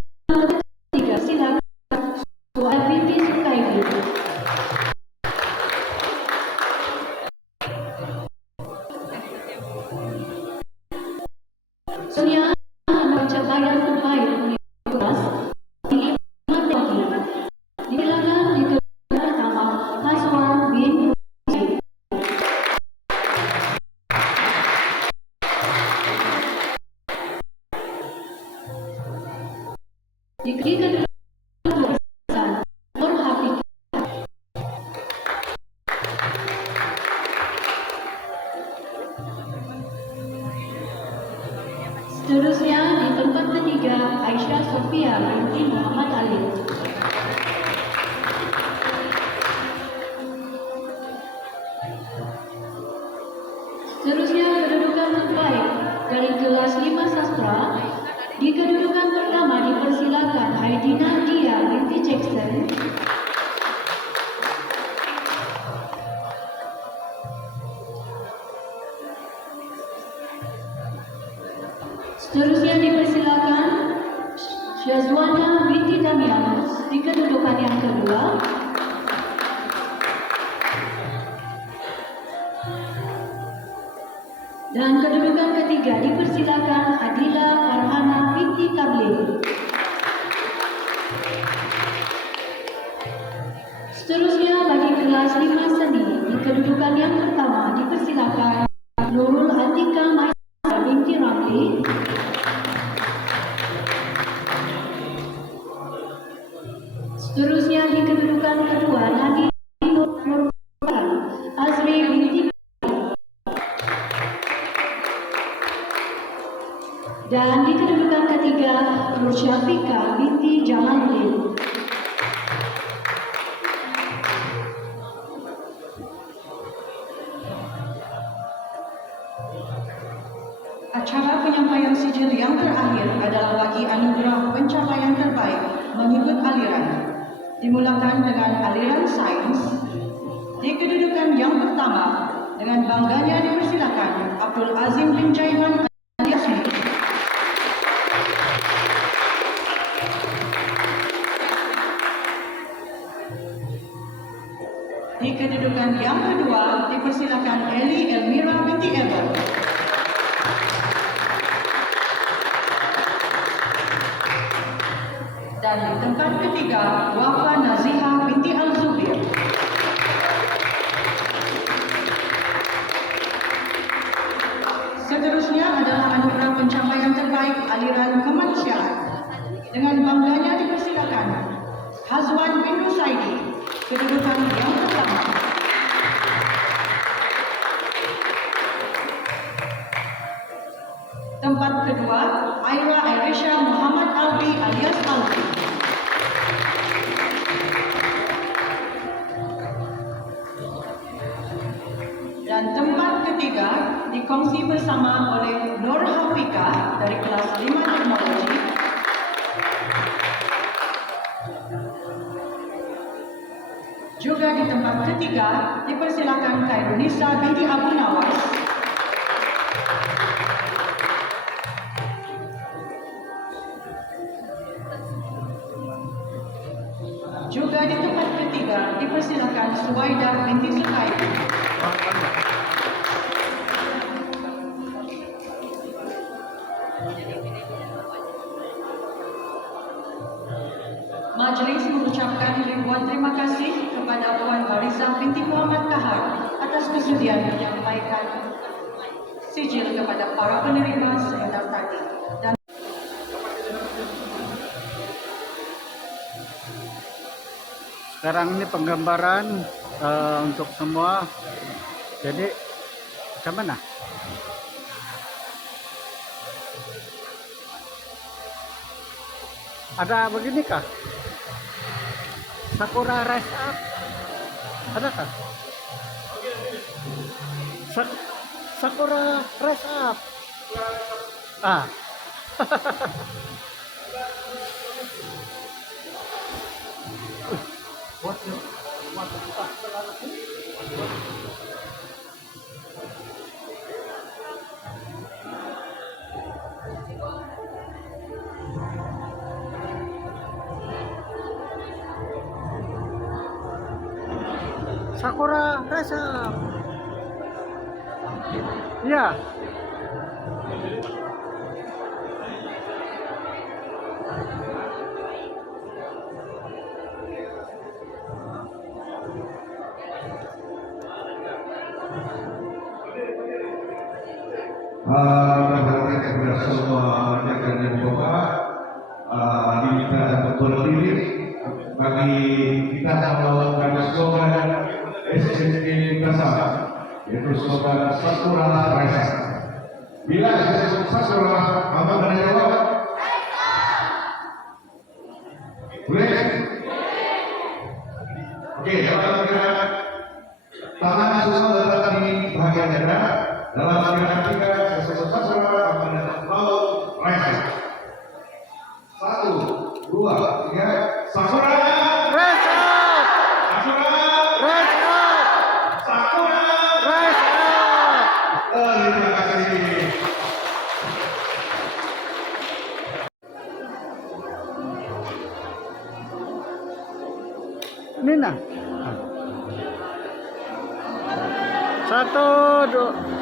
ketiga silakan Suhaib binti Sukaidi. Selanjutnya pencapaian terbaik kelas di matematika. Dilakukan di kelas pertama Haswan bin Husain. Di kedua Nur Hafika. Seterusnya di tempat ketiga Aisyah Sofia binti Muhammad Ali. Di kedudukan pertama dipersilakan Aidina Dia binti Jackson. Seterusnya dipersilakan Syazwana binti Damianus di kedudukan yang kedua. Dan kedudukan ketiga dipersilakan Adila Farhana binti Tabligh. Seterusnya bagi kelas 5 seni di kedudukan yang pertama dipersilakan Nurul Atika Maisa binti Ramli. Seterusnya di kedudukan kedua Nadia Nur Azri binti dan di kedudukan ketiga Nur Syafika binti Jamaluddin. Acara penyampaian sijil yang terakhir adalah bagi anugerah pencapaian terbaik mengikut aliran. Dimulakan dengan aliran sains. Di kedudukan yang pertama, dengan bangganya dipersilakan Abdul Azim bin Jaiman Aliasmi. Di kedudukan yang kedua, dipersilakan Eli Elmira binti Eber. Dan di tempat ketiga, Wafa Naziha binti Al-Zubir. Seterusnya adalah anugerah pencapaian terbaik aliran kemanusiaan. Dengan bangganya dipersilakan Hazwan bin Nusaidi, kedudukan yang pertama. Tempat kedua, Aira Airisha Muhammad Albi alias Albi. Dan tempat ketiga dikongsi bersama oleh Nur Hafika dari kelas 5 teknologi. Juga di tempat ketiga dipersilakan Khairunisa binti Abu Nawas. Juga di tempat ketiga dipersilakan Suwaidah binti Sukaidi. Majelis mengucapkan ribuan terima kasih kepada Puan Barizah binti Muhammad Kahar atas kesudian menyampaikan sijil kepada para penerima sebentar tadi. Dan Sekarang ini penggambaran untuk semua. Jadi macam mana? Ada begini kah? Sakura Rise Up. Adakah? Sakura Rise Up. Ah. Sakura Rise Up. Ya. Terima kasih kepada semua rekan dan bapak. Diminta untuk berdiri bagi kita melakukan slogan SSD bersama, yaitu slogan Sakura Rise Up. Bila disebut Sakura, apa akan jawab? Boleh? Oke, dalam gerakan tangan semua letakkan di bagian dada. Dalam gerakan 3, disebut Sakura, apa akan jawab? Rise Up. Amin nah. 1, 2